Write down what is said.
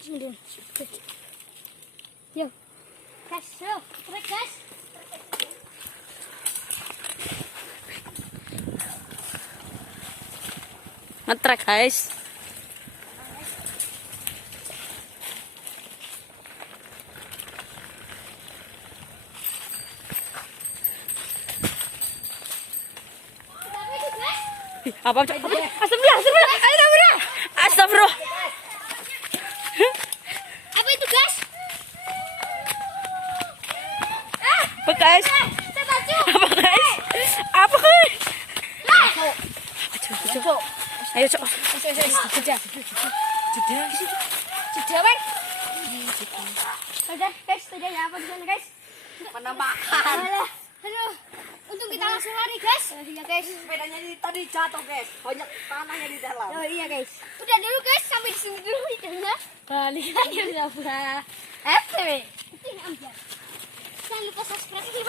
Yuk, guys, yuk, trek guys. Ngetrek guys. Apa? Astagfirullah. Astagfirullah. Apa itu guys? Apa guys? Apa guys? Apa guys? Ayo cok. Sudah guys, sudah ya apa di sana guys? Penambahan. Aduh, untung kita langsung lari guys. Iya guys. Sepedanya tadi jatuh guys. Banyak tanahnya di dalam. Oh iya guys. Udah dulu guys, sampai di sini dulu videonya. Balik lagi udah. Jangan lupa subscribe ya.